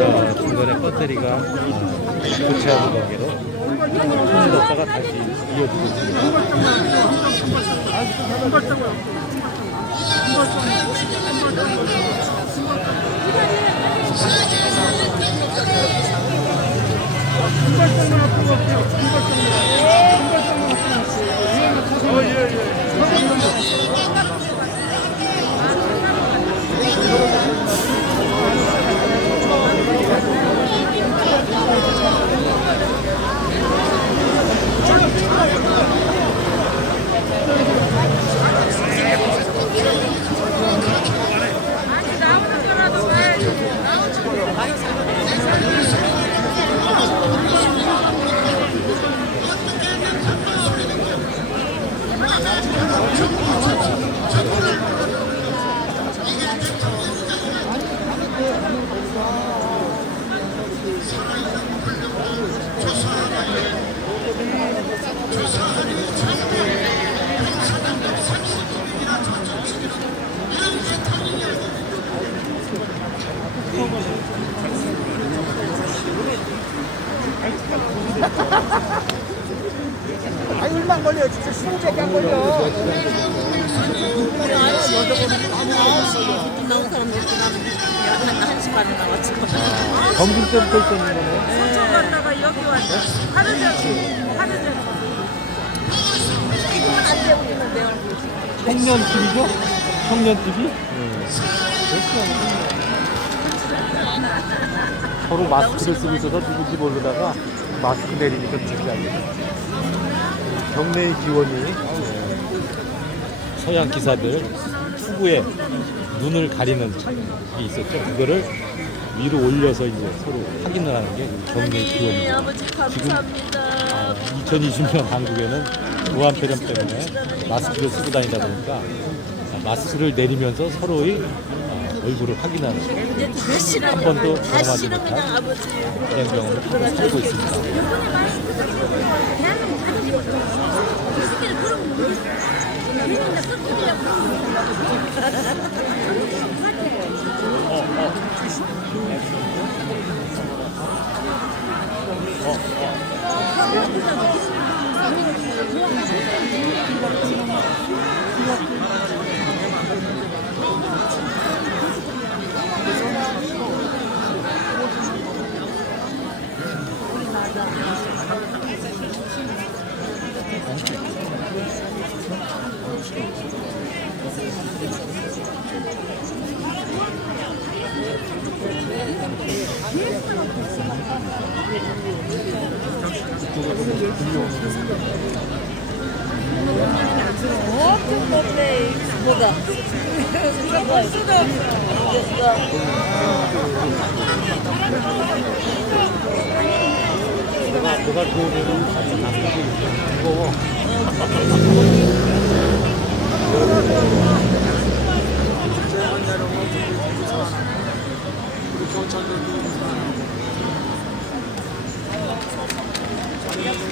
어, 중간에 배터리가 어, 교체하는 관계로 손을 넣다가 다시 이어지고 있습니다. 아니 얼마 걸려 진짜 15분밖에 안 걸려 나온 사람들 한 시간에 나왔지고 점심 때부터 있었는 거네요. 서초 갔다가 여기 왔어 하루 종일 하루 종일 이건 안 배우리는 내 얼굴 청년 TV죠? 청년 TV? 서로 마스크를 쓰고 있어서 누군지 모르다가 마스크 내리니까 누군지 알겠어요. 경내의 기원이 서양 기사들 투구에 눈을 가리는 게 있었죠. 그거를 위로 올려서 이제 서로 확인을 하는 게 경내의 기원입니다. 아버지 지금 감사합니다 2020년 한국에는 무한폐렴 때문에 마스크를 쓰고 다니다 보니까 마스크를 내리면서 서로의 어, 얼굴을 확인하는 한 번도 경험하지 못한 아버지 그런 경험을 하고 살고 있습니다. Oh, oh. 청 덥네 뭐다 벌써다 뭐가 뭐가 좋으면 나쁘고 무거워. Yep.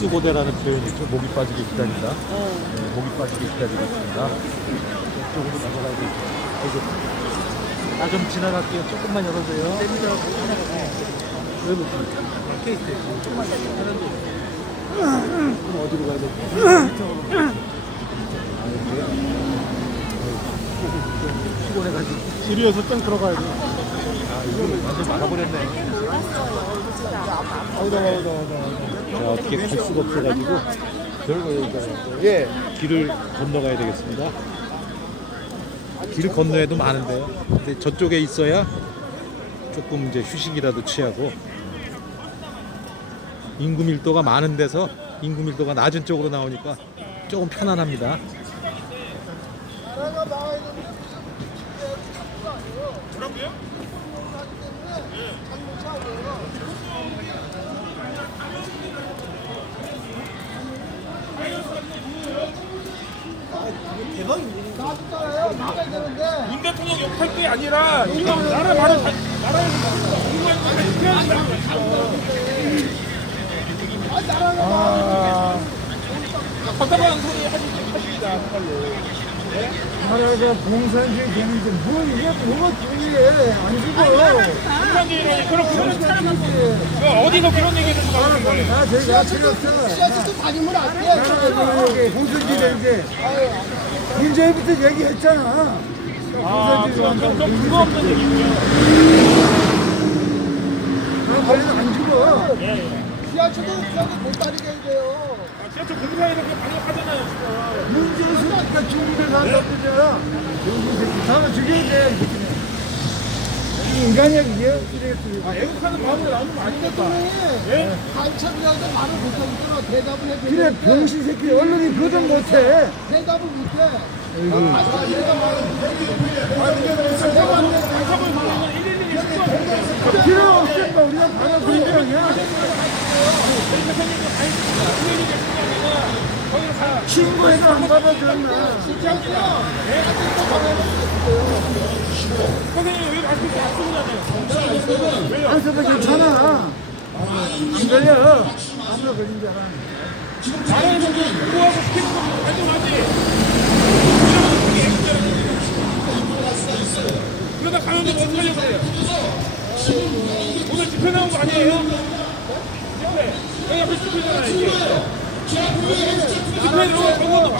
학수고대라는 표현이 있죠. 목이 빠지게 기다린다. 네, 목이 빠지게 기다리고 있습니다. 이쪽으로 넘어가야 되죠. 아이고. 나좀 지나갈게요. 조금만 열어줘요. 여기 케이스. 조금만 열어줘요. 그럼 어디로 가야? 아, 이렇게? 피곤해가지고. 길이어서 땡 들어가야 돼 아, 이거 완전 막아버렸네. 아우다 아우다 아우다 자, 어떻게 갈 수가 없어가지고 예. 길을 건너가야 되겠습니다. 길 건너에도 많은데요. 근데 저쪽에 있어야 조금 이제 휴식이라도 취하고 인구 밀도가 많은 데서 인구 밀도가 낮은 쪽으로 나오니까 조금 편안합니다. 문 대통령 욕할 게 아니라 지금 나라 바로 다- 나라에서 공부하는 거 지켜야 된다는 거야. 답답한 소리 하시- 하십니다. 정말로. 나라가 공산주의 되는데 뭐 이게 뭐가 중요해? 안 죽어 공산주의라니. 그럼 그거는 어디서 그런 얘기를 듣고 나오는 거예요? 나나 틀렸어 시야스도 다니면 안돼 공산주의 되는데 문재인부터 얘기했잖아. 아, 그럼 그럼 그럼 그거 없는 얘기고요. 안 죽어. 예, 예. 지하철도 저기 못 다니게 해야 돼요. 아, 지하철 공사에서 그냥 방역하잖아요, 지금. 문재인수가 중국에 산다잖아 중국 새끼 사람 죽여야 돼이 새끼는. 이 인간이야 이게 아, 애국하는 마음으로 나오는 거 아닙니까? 예? 한참이라도 말을 못하니까 대답을 해 그래 병신 새끼 언론이 그것도 못해. 대답을 못해. 필요 없으니까 우리가 바로 그인형이야 신고해도 안. 그러다 가는데 뭐 어떡하려고 그래요? 오늘 집회 나온 거 아니에요? 집회. 여기 앞에 집회잖아요, 이게. 집회 나온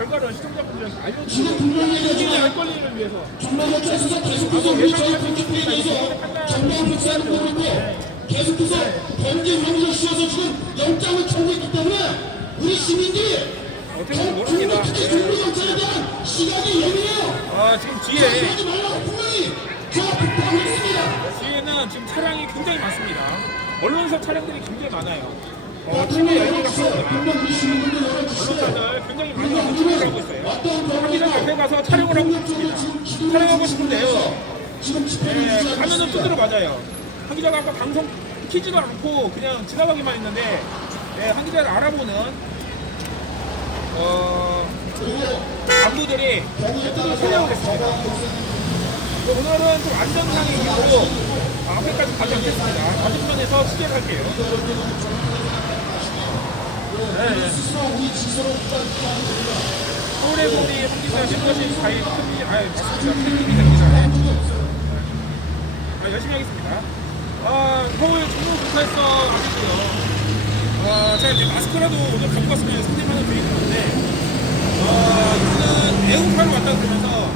결과를 시청자분들한테 알려주고 국민의 알 권리를 위해서 나도 예상할 수 있으니까 이거 판단을 계속해서 범죄 혐의를 씌워서 지금 영장을 청구했기 때문에 우리 시민들이 모릅니다. 특히 중국 경찰에 대한 시각이 예민해요. 아 지금 뒤에 하지 말라고 분명히 제가 부탁했습니다. 뒤에는 지금 차량이 굉장히 많습니다. 언론사 차량들이 굉장히 많아요. 어, 침해 열기가 큽니다. 언론사들 굉장히 많이 촬영을 하고 있어요. 하기장 앞에 가서 촬영을 하고 싶습니다. 촬영하고 싶은데요. 네, 가면은 두드려 맞아요. 한 기자가 아까 방송 키지도 않고 그냥 지나가기만 했는데 네, 한 기자를 알아보는 어, 간부들이 두드려 살려고 했습니다. 오늘은 좀 안전상의 이유로 앞에까지 가지 않겠습니다. 맞은편에서 취재를 할게요. 네. 서울에서 우리 한기자 신고시 가입 큰일, 아 맞습니다. 큰일이 됩니다. 아, 열심히 하겠습니다. 아, 서울 중국국사에서 아시고요. 아, 제가 이제 마스크라도 오늘 갖고 왔으면 선생님 하나 드리는데, 어, 이거는 애국하러 왔다 그러면서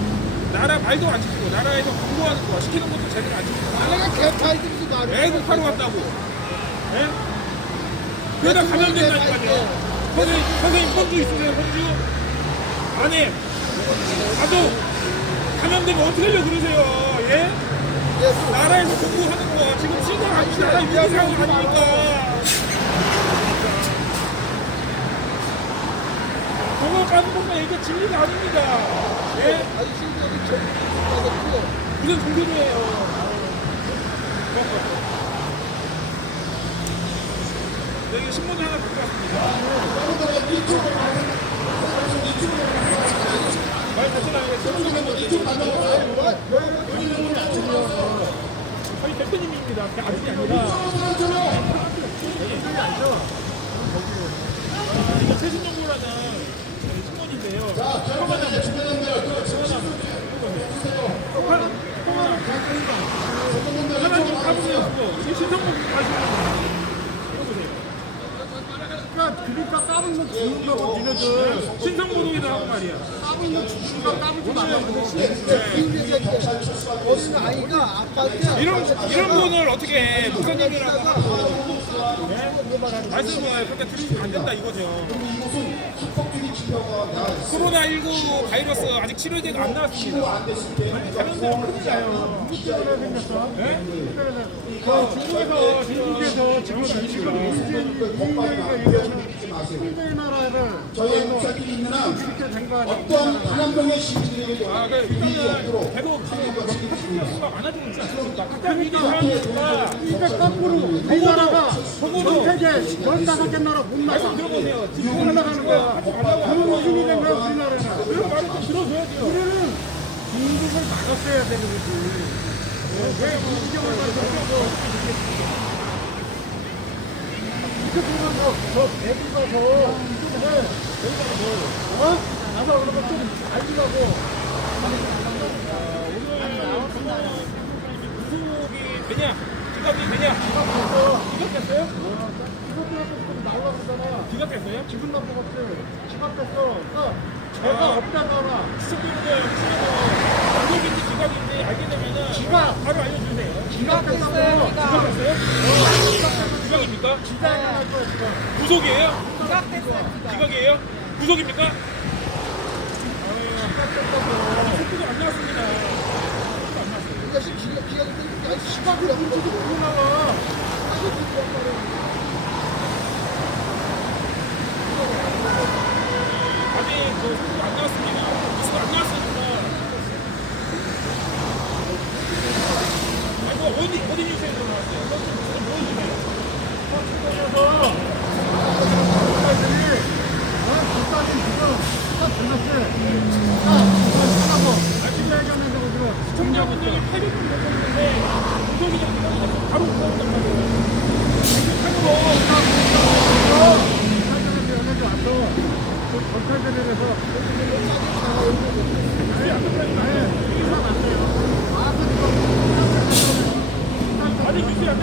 나라 말도 안 지키고 나라에서 공부하는 거 시키는 것도 제대로 안 지키고 내가 개파이들이지 말을 애국하러 왔다고 예? 그러다 감염된다니까요 선생님, 선생님 손주 있으세요 손주? 아니 나도 감염되면 어떻게 하려고 그러세요 예? 나라에서 공부하는 거 지금 신경 안 쓰고 나라 위기상황 아닙니까 저거 까는 것만 이게 진리가 아닙니다 예? 무슨 종교도예요 여기 신문 하나 갖고 왔습니다. 저희 대표님입니다. 그게 아들이 아니라. 아, 이거 최신 정보라는 신문인데요. 평화당, 평화당, 까불 면 죽는다고 니네들 신성모독이다 하고 말이야. 까불 면 죽는다 까불지 말라고 어린 아이가 아빠한테 이런 이런 분을 어떻게 해? 목사님이라고 네? 말씀을 그렇게 드리면 안 된다 이거죠. 코로나 19 바이러스 아직 치료제가 안 나왔습니다. 감염되면 큰일 나요. 네? 중국에서 중국에서 지금 지금 우리나라를 저희 목사님이 있는 한 이렇게 된거 아니야. 어떤 한 명의 시민들에게도 아, 그 일단은 계속 수가 많아지고 있지 않습니까? 각각 위기 상황이니까 그러니까 거꾸로 우리나라가 전 세계 15개 나라 못 나가 들어보세요. 지금 못 나가는 거야. 그런 기준이 된 거야 우리나라는. 그런 말을 좀 들어줘야죠. 우리는 중국을 막았어야 되는 거지. 왜 국경을 막았어 이렇게 보면 저, 저 대구 가서 네, 대구 가서 뭐, 어? 가서 그러면 좀 알리라고 구속이 되냐? 기각이 되냐? 이것도 좀 나오라고 그러잖아 기각됐어요? 기분 나쁜 것들 지각됐어 그러니까 죄가 시청자분들 혹시라도 구속인지 기각인지 알게 되면은 기각! 바로 알려주세요. 지각됐다고 기각됐어요? 기각입니까? 지금 구속이에요? 기각이에요? 구속입니까? 속도가 안 나왔습니다. 그러니까 지금 아니 모르나 아직 그 속도가 안 나왔습니다. 속도가 안 나왔으니까. 아니 뭐 어디 어디 뉴스에서 나왔어요? 뭐 보여주세요. 그래서 국가들이 어 국가들 지금 딱 끝났지 자 하나고 기자회견에서 지금 시청자분들이 800분 넘었는데 구속이 좀 기각이 바로 구속한단 말이에요. 기자회견에서 연예계 와서 그 경찰들에 대해서 아직 뉴스에 안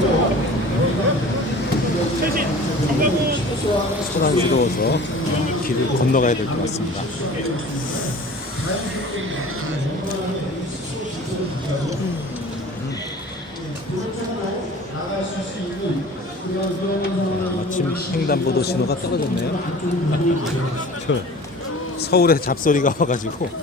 줘. 소란스러워서 길을 건너가야 될 것 같습니다. 마침 횡단보도 신호가 떨어졌네요. 저 서울에 잡소리가 와가지고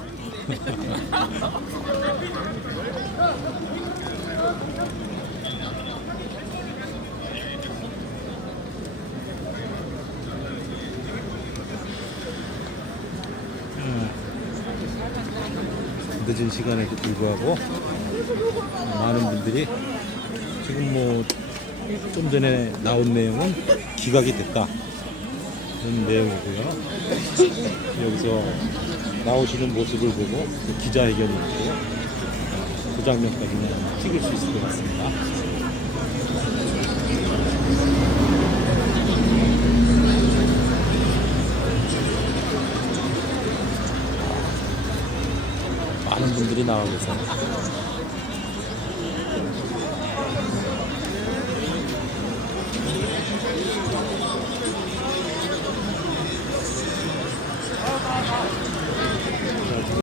늦은 시간에도 불구하고 많은 분들이 지금 뭐 좀 전에 나온 내용은 기각이 됐다 그런 내용이고요. 여기서 나오시는 모습을 보고 그 기자회견이 있고 그 장면까지는 찍을 수 있을 것 같습니다. নেওয়া হবে স্যার